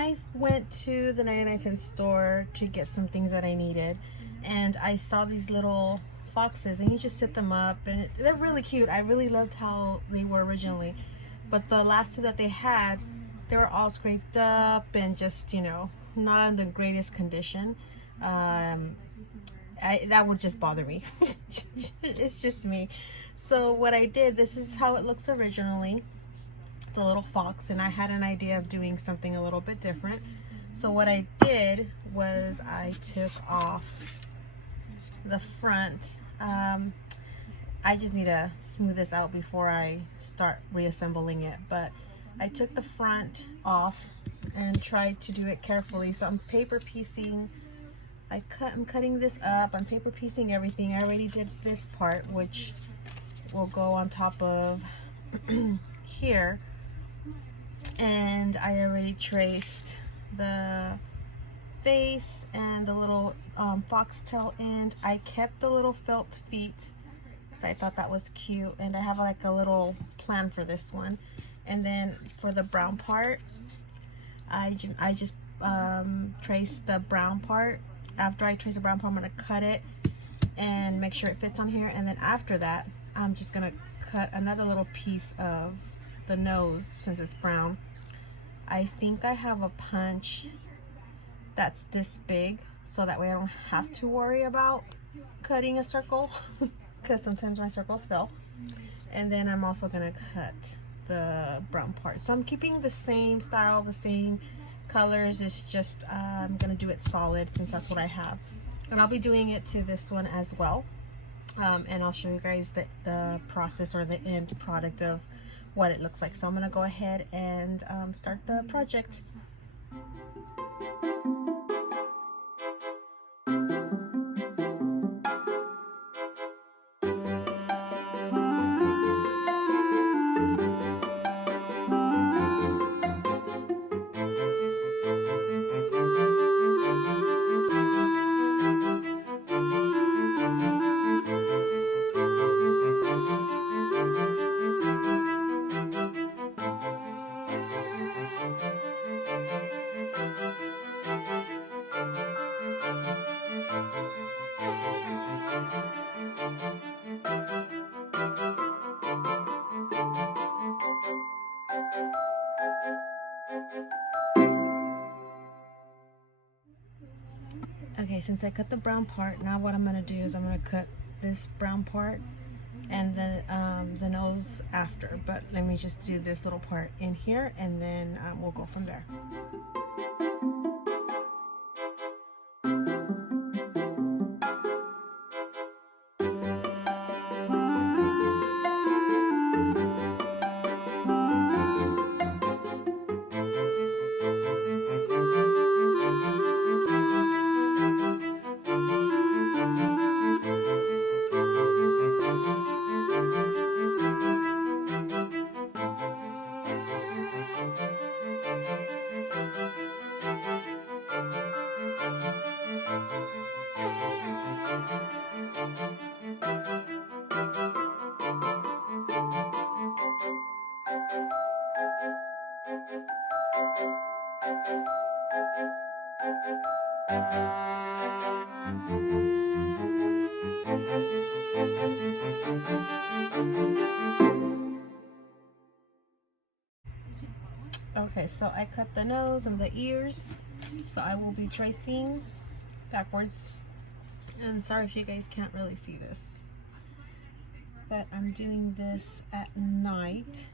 I went to the 99-cent store to get some things that I needed, and I saw these little foxes, and you just set them up, and they're really cute. I really loved how they were originally, but the last two that they had, they were all scraped up and just, you know, not in the greatest condition. That would just bother me. It's just me. So what I did, this is how it looks originally, the little fox, and I had an idea of doing something a little bit different. So what I did was I took off the front. I just need to smooth this out before I start reassembling it, but I took the front off and tried to do it carefully. So I'm paper piecing. I'm cutting this up. I'm paper piecing everything. I already did this part, which will go on top of here, and I already traced the face and the little foxtail end. I kept the little felt feet because I thought that was cute, and I have like a little plan for this one. And then for the brown part, I just traced the brown part. After I trace the brown part, I'm going to cut it and make sure it fits on here, and then after that I'm just going to cut another little piece of the nose since it's brown. I think I have a punch that's this big, so that way I don't have to worry about cutting a circle because sometimes my circles fail. And then I'm also going to cut the brown part. So I'm keeping the same style, the same colors. It's just I'm gonna do it solid since that's what I have, and I'll be doing it to this one as well. And I'll show you guys the process or the end product of what it looks like. So I'm gonna go ahead and start the project. Okay, since I cut the brown part, now what I'm gonna do is I'm gonna cut this brown part and then the nose after. But let me just do this little part in here, and then we'll go from there. Okay, so I cut the nose and the ears, so I will be tracing backwards. And sorry if you guys can't really see this, but I'm doing this at night.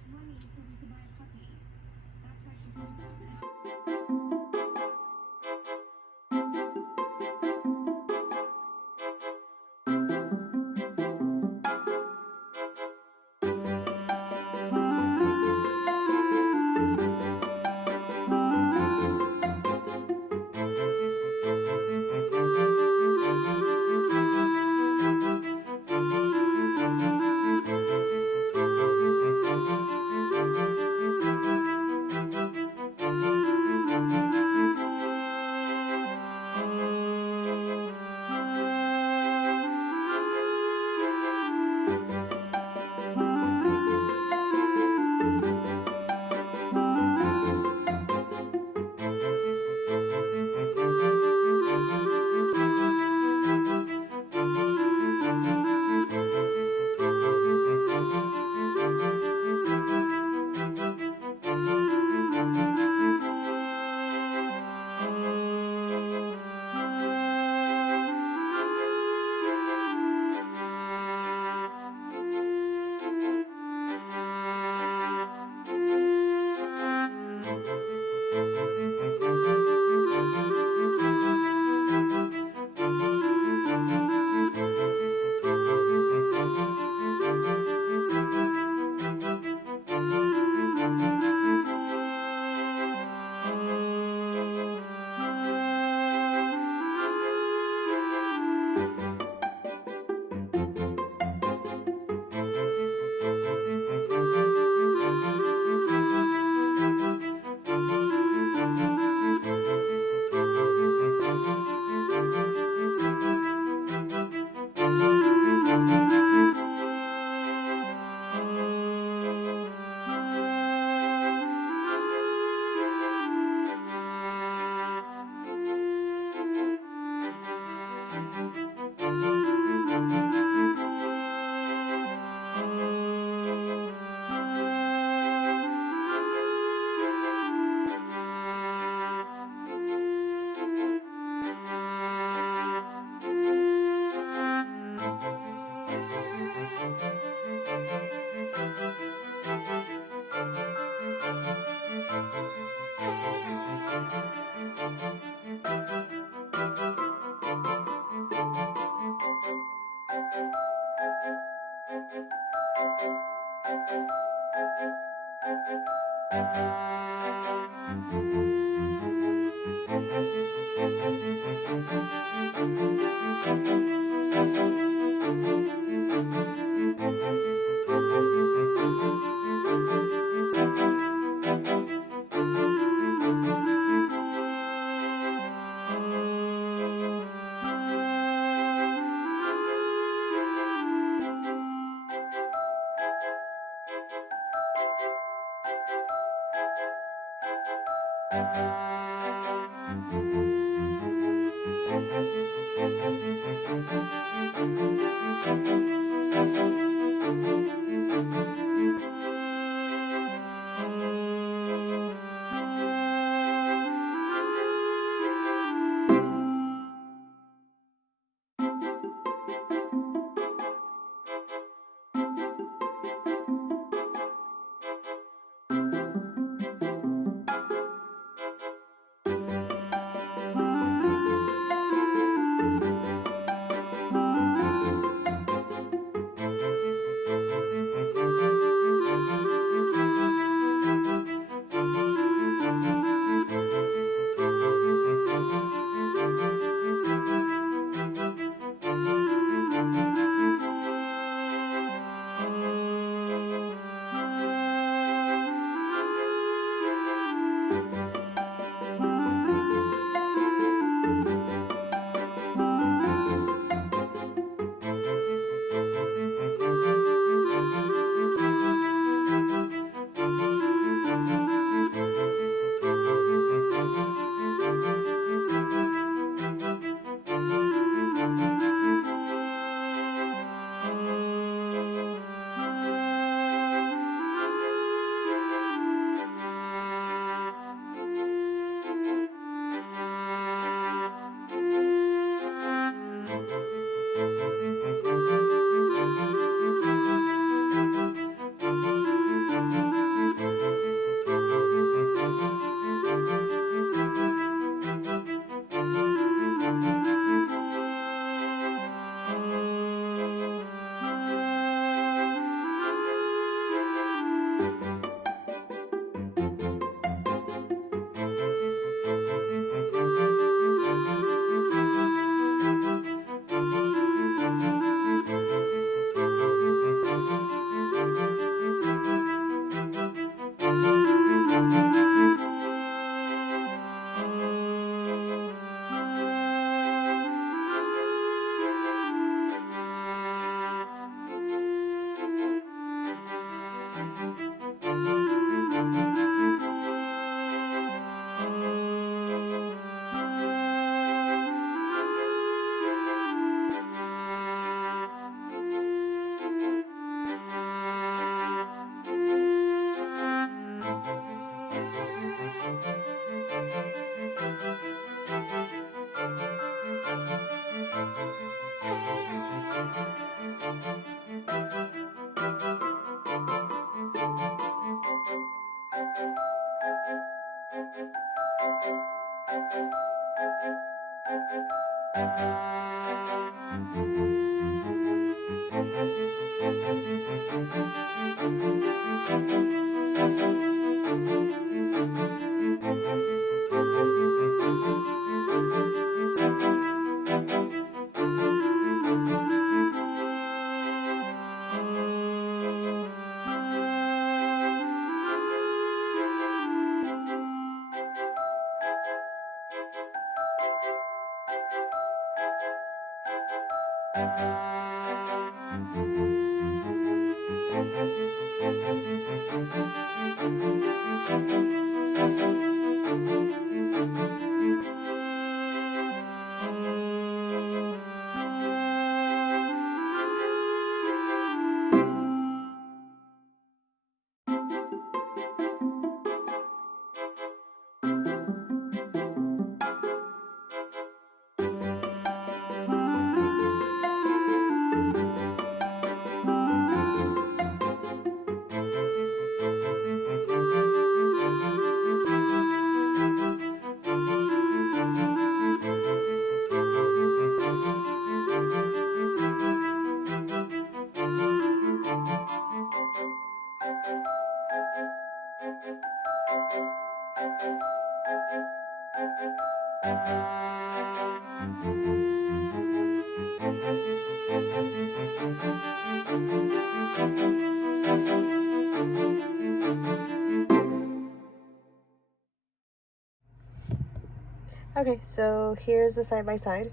Okay, so here's the side by side.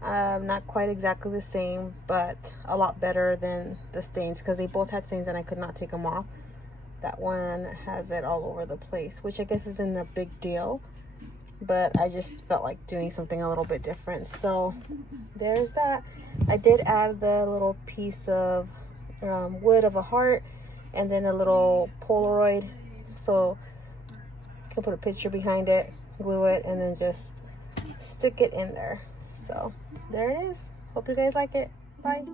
Not quite exactly the same, but a lot better than the stains, because they both had stains and I could not take them off. That one has it all over the place, which I guess isn't a big deal, but I just felt like doing something a little bit different. So there's that. I did add the little piece of wood of a heart, and then a little Polaroid, so you can put a picture behind it, glue it, and then just stick it in there. So there it is. Hope you guys like it. Bye.